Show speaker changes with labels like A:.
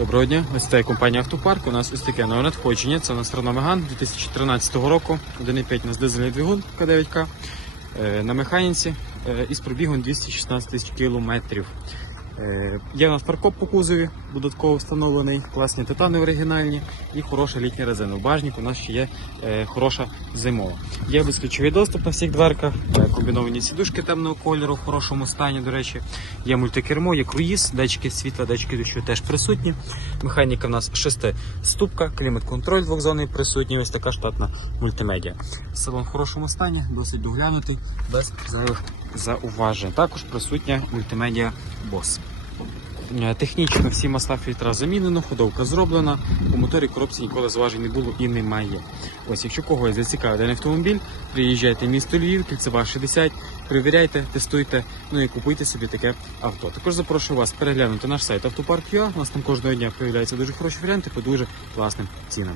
A: Доброго дня, ось це компанія Автопарк. У нас ось таке нове надходження. Це у нас Renault Megane 2013 року. 1,5 у нас дизельний двигун К9К е, на механіці е, із пробігом 216 тисяч кілометрів. Е, Є у нас паркоп по кузові, додатково встановлений, класні титани оригінальні і хороша літня резина. В багажнику у нас ще є е, хороша зимова. Є безключовий доступ на всіх дверках, е, комбіновані сідушки темного кольору в хорошому стані, до речі. Є мультикермо, є круїз, датчики світла, датчики дощу теж присутні. Механіка в нас шестиступка, клімат-контроль двохзонний присутній, ось така штатна мультимедіа. Салон в хорошому стані, досить доглянутий, без зайвих зауважень. Також присутня мультимедіа BOSS. Е, Технічно всі масла фільтра замінено, ходовка зроблена, у моторі коробці ніколи зважень не було і немає. Ось, якщо когось зацікавить даний автомобіль, приїжджайте в місто Львів, кільцева 60, перевіряйте, тестуйте, ну і купуйте собі таке авто. Також запрошую вас переглянути наш сайт Автопарк.ua, У нас там кожного дня появляються дуже хороші варіанти по дуже класним цінам.